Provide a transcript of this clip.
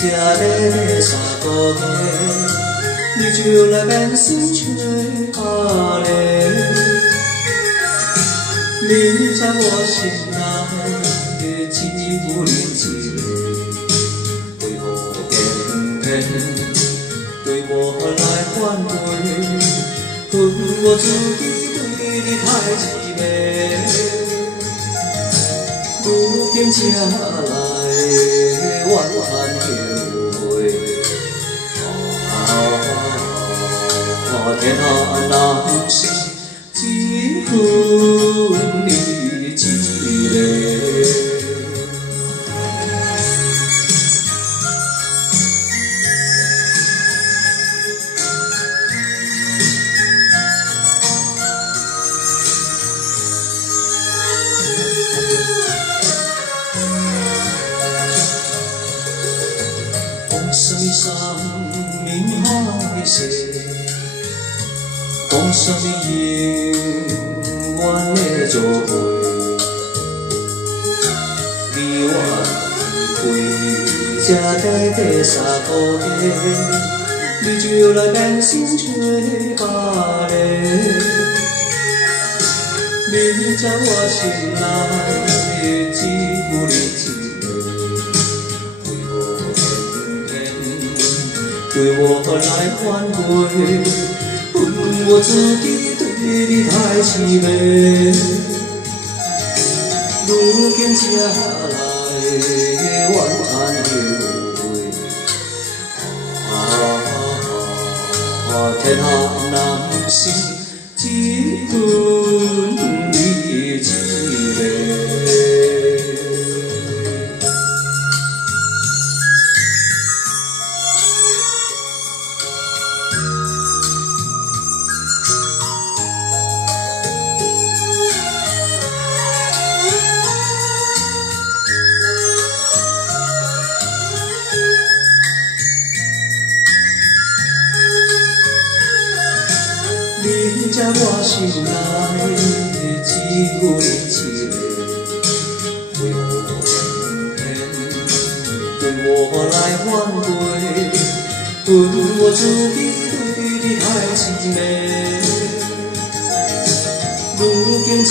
才咧三个月，你就来变心吹阿咧。你在我心内只有你一个，为何偏偏对我来反悔？恨我自己对你太凄美，如今才来怨叹后悔。天下男性只恨你一个。讲什么生命海誓，讲什么永远的做伙，你我开才短三个月，你就来变心吹巴咧。你在我心内只有你一个，为何偏偏对我来反悔？恨我自己对你太凄美，如今才来怨叹后悔。天下男性只恨你一个。你在我心内只有你一个，为何偏偏对我来反悔？恨我自己对你太凄美，如今才